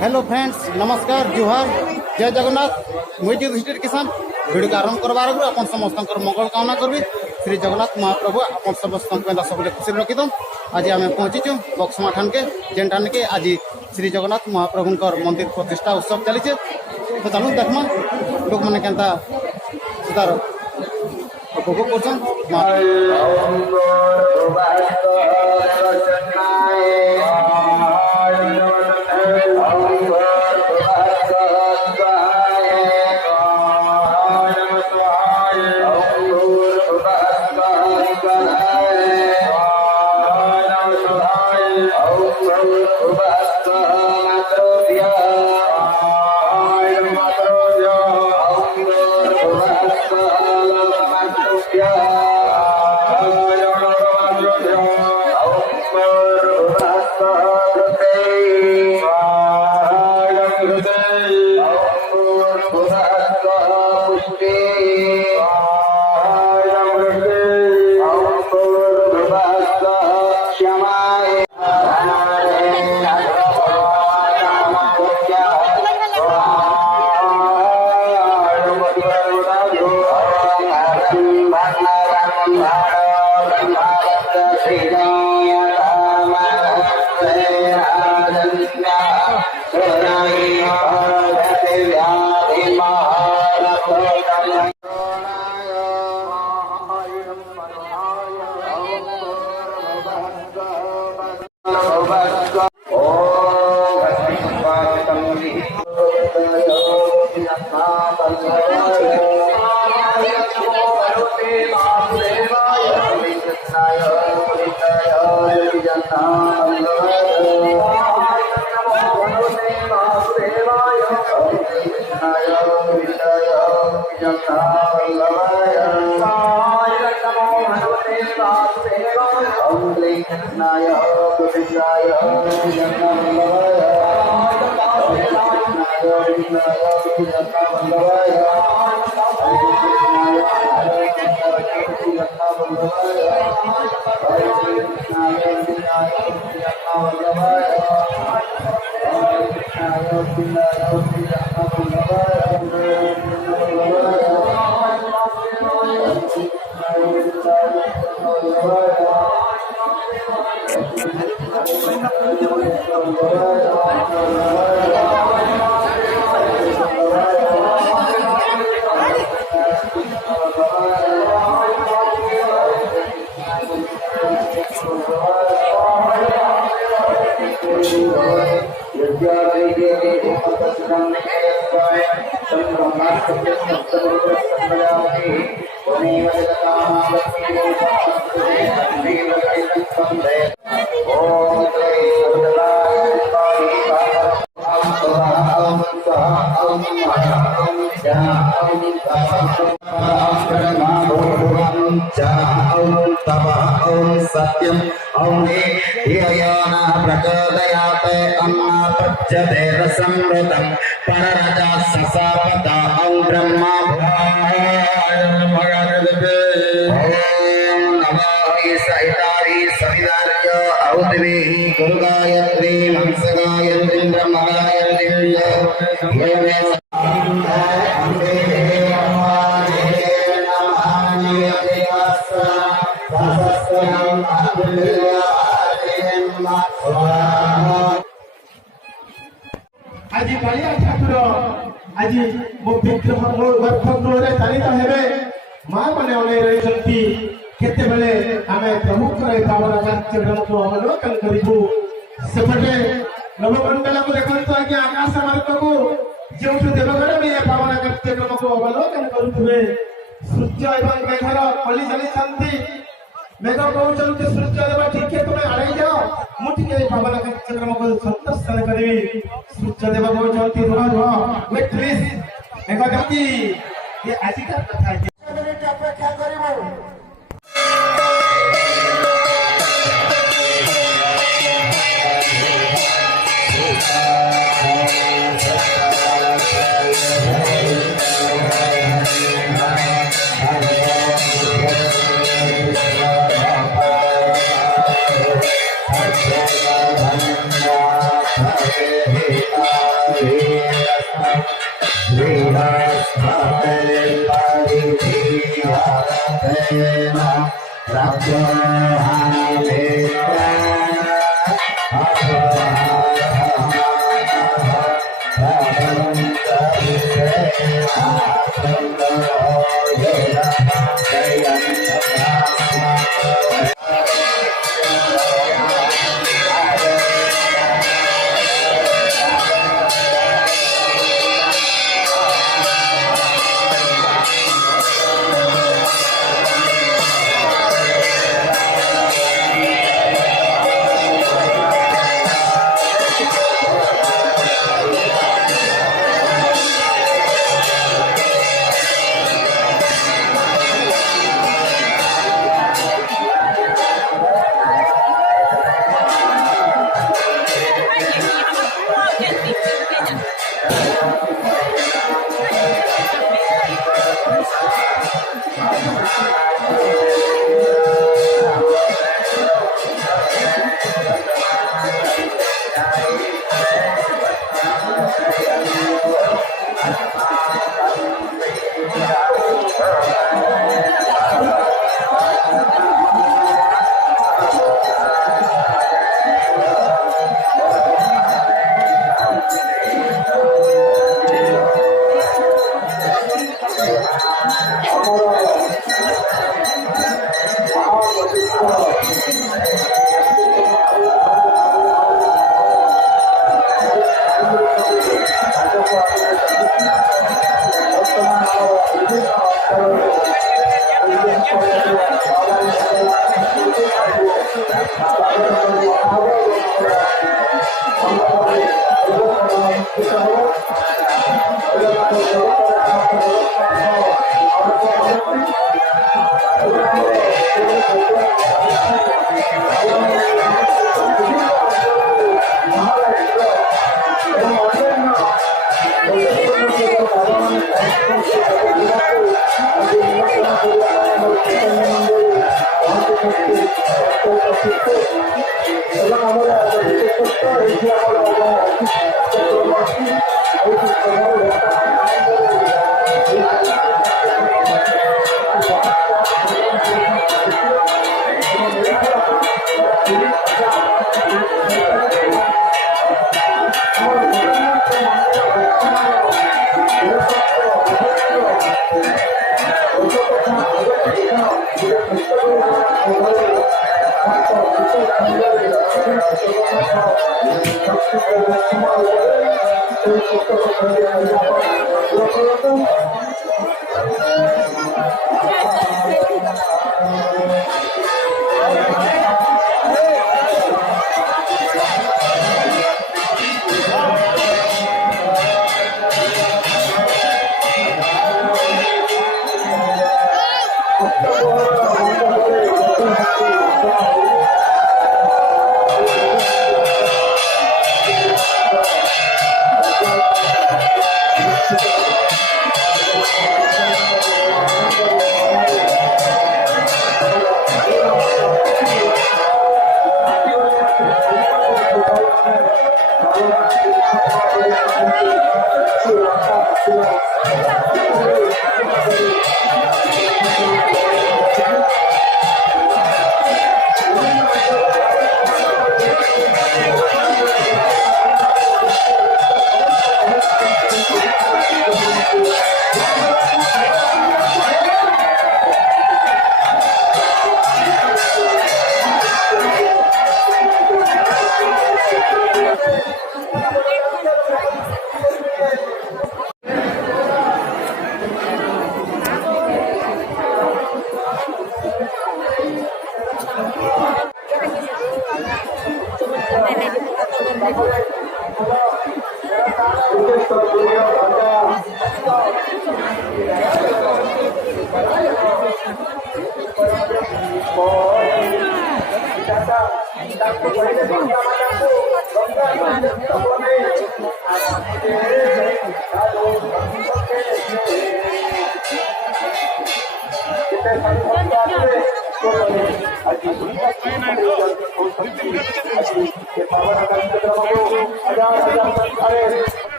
Hello friends, नमस्कार, जुहार, जय जगन्नाथ। मुझे युधिष्ठिर किसान वीडियो को आरंभ करवार आगे अपन समस्त मंगल कामना करी। श्री जगन्नाथ महाप्रभु अपन समस्त सब खुशी रखी दम। आज आम पहुंचीचु बक्समा ठान के जेन ठान के आज श्री जगन्नाथ महाप्रभु मंदिर प्रतिष्ठा उत्सव चली। तो चलू देखमा लोक मैंने केन्ता तार उपभोग कर। सत्यम प्रचोदयात् अन्नापच्यते रसमृतं पररजा ससापता ब्रह्मा सविदार्य औद्वेहि गुरुगायत्री हंसगायत्री ब्रह्मगायत्री আজি কালিয়া ঠাকুর আজি মো বিগ্রহ মো গর্ভগৃহে চালিত হেবে মা মানে অনেক রয়েছেন। কেতবেলে আমি প্রমুখর এই পাবন কার্যক্রমକୁ অবলোকন করিবু। সেপটে নবমଣ୍ଡଳକୁ ଦେଖନ୍ତୁ ଆଜ୍ଞା ଆକାଶ ମାର୍ଗକୁ ଯେଉଁଠୁ ଦେବଗଣ ଏ ପାବନ କାର୍ଯ୍ୟକ୍ରମକୁ ଅବଲୋକନ କରୁଥିବେ। ସୂର୍ଯ୍ୟ ଏବଂ ମେଘର କଳି ଚାଲିଛନ୍ତି। मेघ कहते सूर्यदेव ठीक है तुम्हें आड़े जाओ मुझे पावन कार्यक्रम को संतोषन करी। सूर्यदेव कहते रुह रुह वेट प्लीज मेघ कहती ये आजिका कथा अपेक्षा करिबो। Hare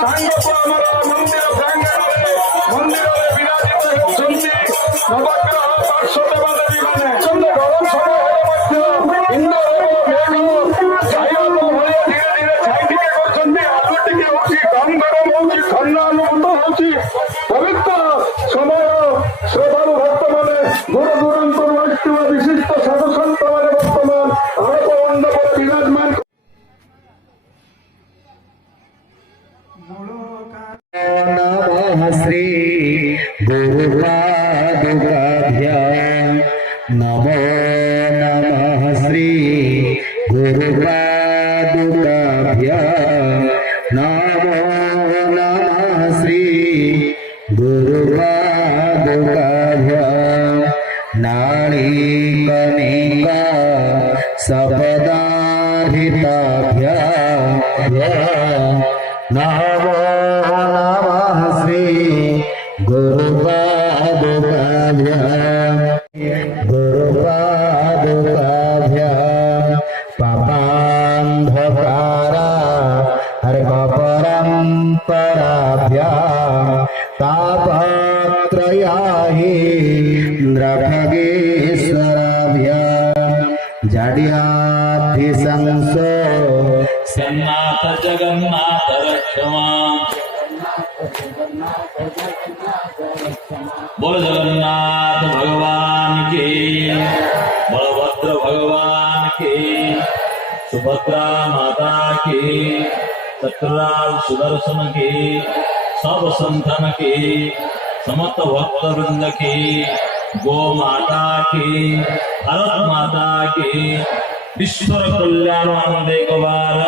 ସାଙ୍ଗକୁ ଆମର ମନ୍ଦିର ପ୍ରାଙ୍ଗଣରେ ମନ୍ଦିରରେ ବିରାଜିତ ହେଉଛନ୍ତି ନବଗ୍ରହ ପାର୍ଶ୍ୱ ଦେବାଦେବୀ ମାନେ ଗରମ ସମୟରେ ମଧ୍ୟ ଇନ୍ଦ୍ରଦେବ ମେଘ ଛାଇବା ଭଳିଆ ଧୀରେ ଧୀରେ ଛାଇ ଟିକେ କରୁଛନ୍ତି। ଆଳୁ ଟିକେ ହଉଛି କମ୍ ଗରମ ହଉଛି ଥଣ୍ଡା ଅନୁଭୂତ ହଉଛି। ପବିତ୍ର ସମୟ ଶ୍ରଦ୍ଧାଳୁ ଭକ୍ତମାନେ ଦୂର ଦୂରାନ୍ତରୁ ଆସିଥିବା ବିଶିଷ୍ଟ ସାଧୁସନ୍ତମାନେ ବର୍ତ୍ତମାନ ଆଲୋକ ମଣ୍ଡପରେ ବିରାଜମାନ। नमः श्री गुरुपादुकाभ्यां नमो नमः श्री गुरुपादुकाभ्यां नमो नमः श्री गुरुपादुकाभ्यां नाळीकनिका सपदाहिताभ्यां नमो नमः श्री गुरुपादुकाभ्यां पापान्धकारा हरिपरम्पराभ्यां तापत्रयाहीन्द्रखगेश्वराभ्यां जड्याधिशंसो सन्नाथ जगन्नाथ रक्षमा बोल जगन्नाथ भगवान की, बलभद्र भगवान की, सुभद्रा माता की, चक्रराज सुदर्शन की, सब संतान की, समस्त भक्त वृंद की, गो माता की, भारत माता की, ईश्वर कल्याण एक बार।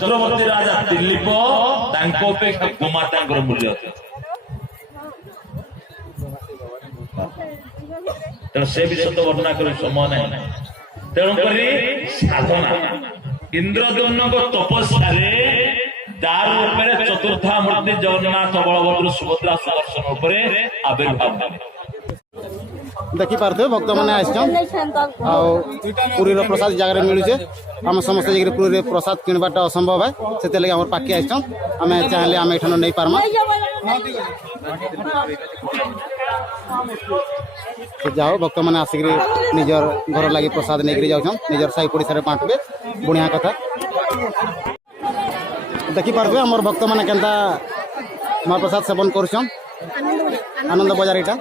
ଚନ୍ଦ୍ରବର୍ତ୍ତୀ ରାଜା ଦିଲ୍ଲୀପ ତାଙ୍କ ଅପେକ୍ଷା ଗୋମାତାଙ୍କର ମୂଲ୍ୟ ଅଛି। ତେଣୁ ସେ ବିଷୟ ତ ବର୍ଣ୍ଣନା କରି ସମୟ ନାହିଁ। ତେଣୁକରି ସାଧନା ଇନ୍ଦ୍ରଦ୍ୟୁମ୍ନଙ୍କ ତପସ୍ୟାରେ ଦାରୁ ଉପରେ ଚତୁର୍ଥା ମୂର୍ତ୍ତି ଜଗନ୍ନାଥ ବଳଭଦ୍ର ସୁଭଦ୍ରା ସୁଦର୍ଶନ ଉପରେ ଆବିର୍ଭାବ ହେଲେ। ଦେଖିପାରୁଥିବେ ଭକ୍ତମାନେ ଆସିଛନ୍ ଆଉ ପୁରୀର ପ୍ରସାଦ ଜାଗାରେ ମିଳୁଛେ। ଆମେ ସମସ୍ତେ ଯାଇକରି ପୁରୀରେ ପ୍ରସାଦ କିଣିବାଟା ଅସମ୍ଭବ ହେ, ସେଥିଲାଗି ଆମର ପାଖି ଆସିଛନ୍। ଆମେ ଚାହିଁଲେ ଆମେ ଏଠାନୁ ନେଇପାରମା। ଯାଉ ଭକ୍ତମାନେ ଆସିକରି ନିଜର ଘର ଲାଗି ପ୍ରସାଦ ନେଇକରି ଯାଉଛନ୍, ନିଜର ସାହି ପଡ଼ିଶାରେ ବାଣ୍ଟିବେ। ବୁଣିଆ କଥା ଦେଖିପାରୁଥିବେ ଆମର ଭକ୍ତମାନେ କେନ୍ତା ମହାପ୍ରସାଦ ସେବନ କରୁଛନ୍। ଆନନ୍ଦ ବଜାର ଏଇଟା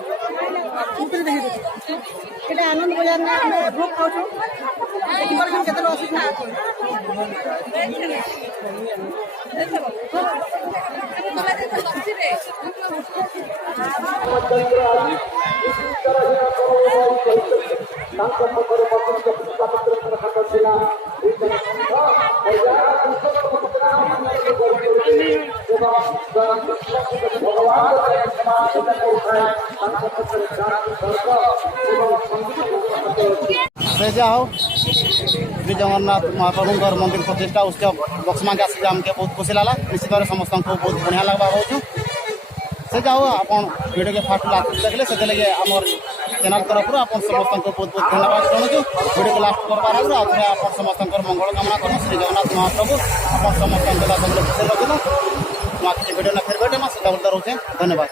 आनंद बाजार में भोग खाऊ केते से जाओ श्री जगन्नाथ महाप्रभुଙ୍କର मंदिर प्रतिष्ठा उत्सव बक्समा के आसिक आमके बहुत खुशी लागला। निश्चित भाव समस्त को बहुत बढ़िया लगवा कहूँ। से जाओ आपन वीडियो के फास्ट लास्ट देखले से लगे आमर चैनल तरफ आप समस्त को बहुत बहुत धन्यवाद जनाऊँ। वीडियो को लास्ट करवार आगे आप समस्त मंगल कामना करूँ। श्री जगन्नाथ महाप्रभु आप समस्त खुशी रखिल। वीडियो ना फिर बैठे से रोचे। धन्यवाद।